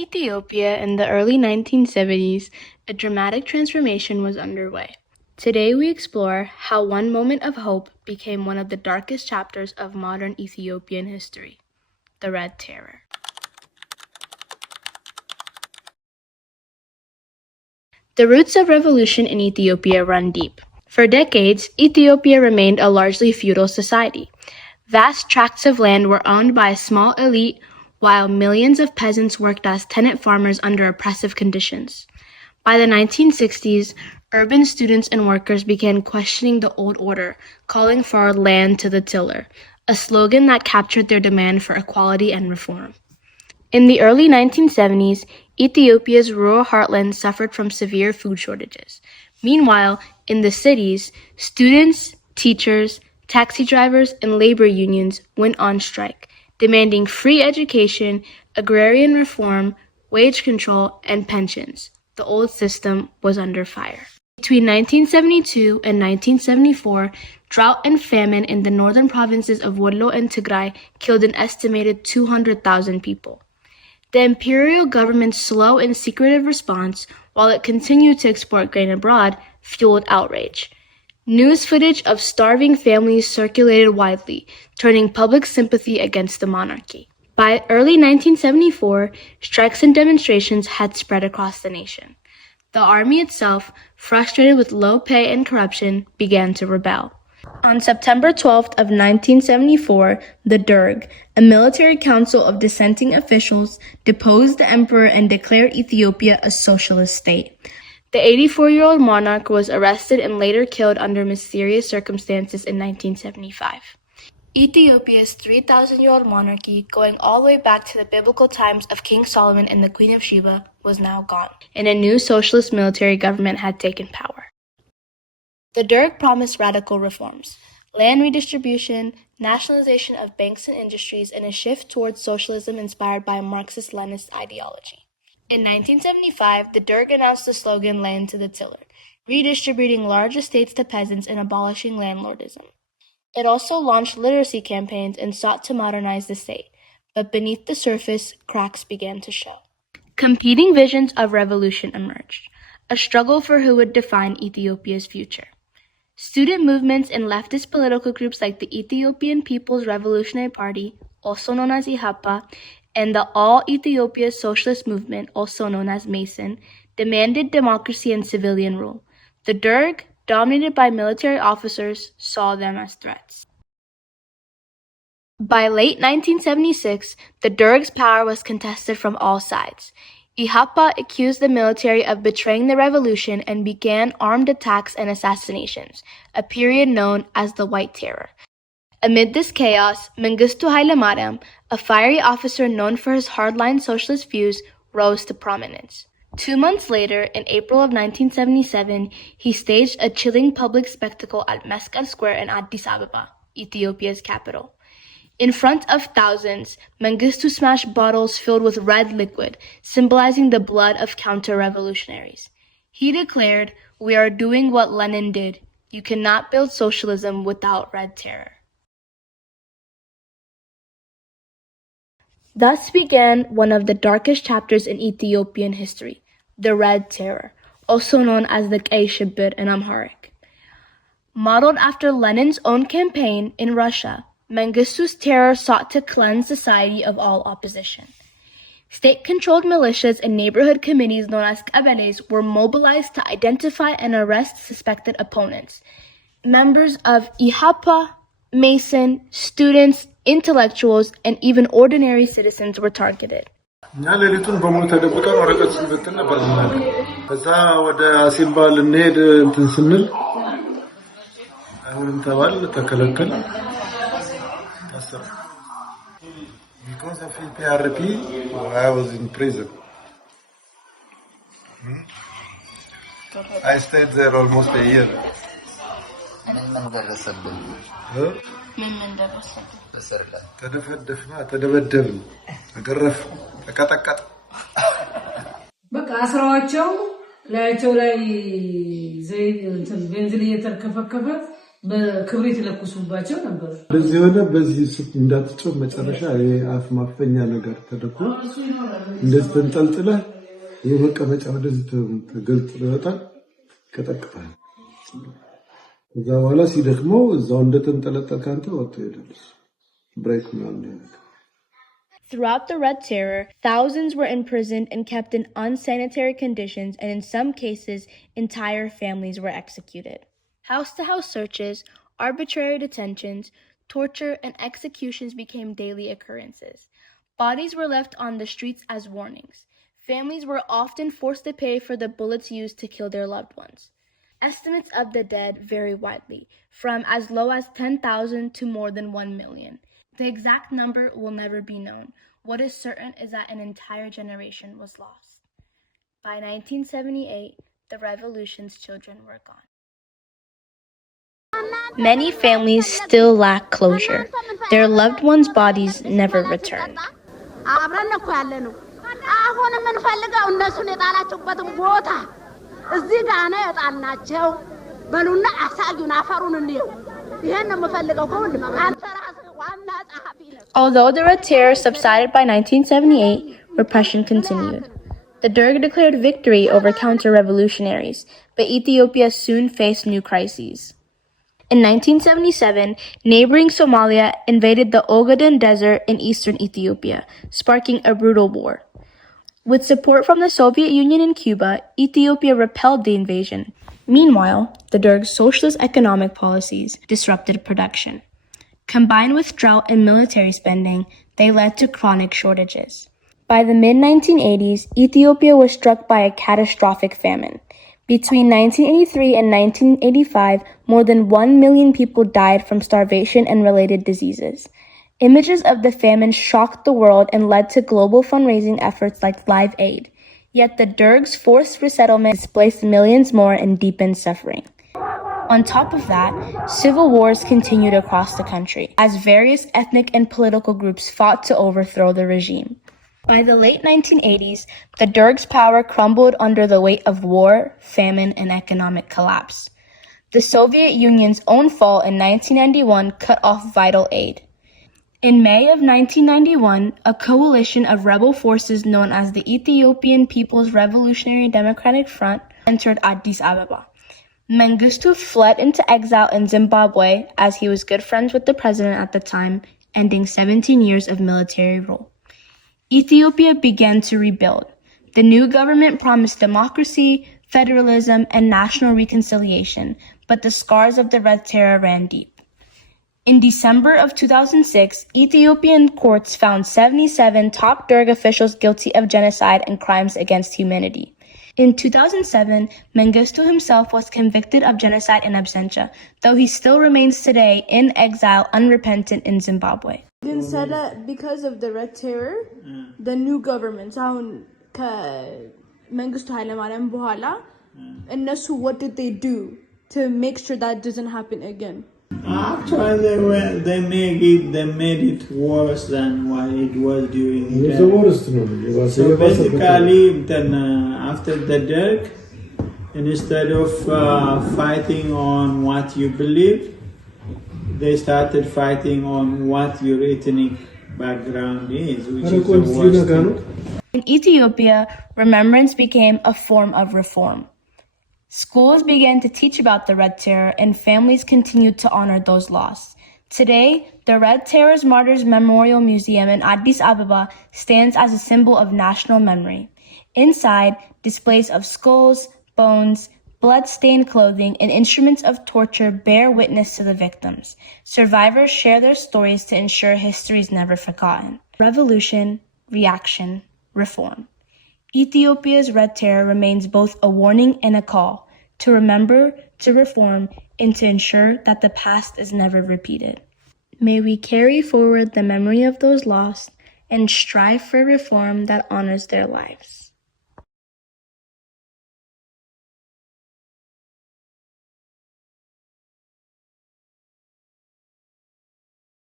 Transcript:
Ethiopia in the early 1970s, a dramatic transformation was underway. Today we explore how one moment of hope became one of the darkest chapters of modern Ethiopian history, the Red Terror. The roots of revolution in Ethiopia run deep. For decades, Ethiopia remained a largely feudal society. Vast tracts of land were owned by a small elite, while millions of peasants worked as tenant farmers under oppressive conditions. By the 1960s, urban students and workers began questioning the old order, calling for land to the tiller, a slogan that captured their demand for equality and reform. In the early 1970s, Ethiopia's rural heartland suffered from severe food shortages. Meanwhile, in the cities, students, teachers, taxi drivers, and labor unions went on strike, demanding free education, agrarian reform, wage control, and pensions. The old system was under fire. Between 1972 and 1974, drought and famine in the northern provinces of Wollo and Tigray killed an estimated 200,000 people. The imperial government's slow and secretive response, while it continued to export grain abroad, fueled outrage. News footage of starving families circulated widely, turning public sympathy against the monarchy. By early 1974, strikes and demonstrations had spread across the nation. The army itself, frustrated with low pay and corruption, began to rebel. On September 12th of 1974, the Derg, a military council of dissenting officials, deposed the emperor and declared Ethiopia a socialist state. The 84-year-old monarch was arrested and later killed under mysterious circumstances in 1975. Ethiopia's 3,000-year-old monarchy, going all the way back to the biblical times of King Solomon and the Queen of Sheba, was now gone, and a new socialist military government had taken power. The Derg promised radical reforms: land redistribution, nationalization of banks and industries, and a shift towards socialism inspired by Marxist-Leninist ideology. In 1975, the Derg announced the slogan "Land to the Tiller," redistributing large estates to peasants and abolishing landlordism. It also launched literacy campaigns and sought to modernize the state, but beneath the surface, cracks began to show. Competing visions of revolution emerged, a struggle for who would define Ethiopia's future. Student movements and leftist political groups like the Ethiopian People's Revolutionary Party, also known as IHAPA, and the All Ethiopia Socialist Movement, also known as Mason, demanded democracy and civilian rule. The Derg, dominated by military officers, saw them as threats. By late 1976, the Derg's power was contested from all sides. IHAPA accused the military of betraying the revolution and began armed attacks and assassinations, a period known as the White Terror. Amid this chaos, Mengistu Haile Mariam, a fiery officer known for his hardline socialist views, rose to prominence. 2 months later, in April of 1977, he staged a chilling public spectacle at Meskel Square in Addis Ababa, Ethiopia's capital. In front of thousands, Mengistu smashed bottles filled with red liquid, symbolizing the blood of counter-revolutionaries. He declared, "We are doing what Lenin did. You cannot build socialism without Red Terror." Thus began one of the darkest chapters in Ethiopian history, the Red Terror, also known as the Qey Shibir in Amharic. Modeled after Lenin's own campaign in Russia, Mengistu's terror sought to cleanse society of all opposition. State-controlled militias and neighborhood committees known as qabeles were mobilized to identify and arrest suspected opponents. Members of IHAPA, Mason, students, intellectuals, and even ordinary citizens were targeted. እኛ ሌሊቱን በሙሉ ተደብቀን ወረቀት ስንበትን ነበር ማለት ከዛ ወደ አሲምባ ልንሄድ እንትን ስንል አሁንም ተባል ተከለከለ ታሰረ because of PRP I was in prison. I stayed there almost a year. ተደፈደፍና ተደበደብን ተገረፍ ተቀጠቀጥ በቃ አስራዋቸው ላያቸው ላይ ዘይት እንትን ቤንዚን እየተርከፈከፈ በክብሪት ለኩሱባቸው ነበር። በዚህ ሆነ በዚህ ስት እንዳትጮህ መጨረሻ የአፍ ማፈኛ ነገር ተደርጎ እንደዚህ ተንጠልጥለህ የመቀመጫ ወደዚህ ተገልጥ ይወጣል ከጠቅፋል። ከዛ በኋላ ሲደክመው እዛው እንደተንጠለጠልክ አንተ ወጥቶ ይሄዳል። ብሬክ ምናምን። Throughout the Red Terror, thousands were imprisoned and kept in unsanitary conditions, and in some cases, entire families were executed. House-to-house searches, arbitrary detentions, torture, and executions became daily occurrences. Bodies were left on the streets as warnings. Families were often forced to pay for the bullets used to kill their loved ones. Estimates of the dead vary widely, from as low as 10,000 to more than 1 million. The exact number will never be known. What is certain is that an entire generation was lost. By 1978, the revolution's children were gone. Many families still lack closure. Their loved ones' bodies never returned. Although the Red Terror subsided by 1978, repression continued. The Derg declared victory over counter-revolutionaries, but Ethiopia soon faced new crises. In 1977, neighboring Somalia invaded the Ogaden Desert in eastern Ethiopia, sparking a brutal war. With support from the Soviet Union and Cuba, Ethiopia repelled the invasion. Meanwhile, the Derg's socialist economic policies disrupted production. Combined with drought and military spending, they led to chronic shortages. By the mid-1980s, Ethiopia was struck by a catastrophic famine. Between 1983 and 1985, more than 1 million people died from starvation and related diseases. Images of the famine shocked the world and led to global fundraising efforts like Live Aid. Yet the Derg's forced resettlement displaced millions more and deepened suffering. On top of that, civil wars continued across the country, as various ethnic and political groups fought to overthrow the regime. By the late 1980s, the Derg's power crumbled under the weight of war, famine, and economic collapse. The Soviet Union's own fall in 1991 cut off vital aid. In May of 1991, a coalition of rebel forces known as the Ethiopian People's Revolutionary Democratic Front entered Addis Ababa. Mengistu fled into exile in Zimbabwe as he was good friends with the president at the time, ending 17 years of military rule. Ethiopia began to rebuild. The new government promised democracy, federalism, and national reconciliation, but the scars of the Red Terror ran deep. In December of 2006, Ethiopian courts found 77 top Derg officials guilty of genocide and crimes against humanity. In 2007, Mengistu himself was convicted of genocide in absentia, though he still remains today in exile unrepentant in Zimbabwe. Been said that because of the Red Terror, the new government, Mengistu Haile Buhala, and Nasu, what did they do to make sure that doesn't happen again? Actually, they made it worse than what it was during the It was the worst one. So basically, then after the Derg, instead of fighting on what you believe, they started fighting on what your ethnic background is, which is the worst thing. In Ethiopia, remembrance became a form of reform. Schools began to teach about the Red Terror, and families continued to honor those lost. Today, the Red Terror's Martyrs Memorial Museum in Addis Ababa stands as a symbol of national memory. Inside, displays of skulls, bones, blood-stained clothing, and instruments of torture bear witness to the victims. Survivors share their stories to ensure history is never forgotten. Revolution, reaction, reform. Ethiopia's Red Terror remains both a warning and a call to remember, to reform, and to ensure that the past is never repeated. May we carry forward the memory of those lost and strive for reform that honors their lives.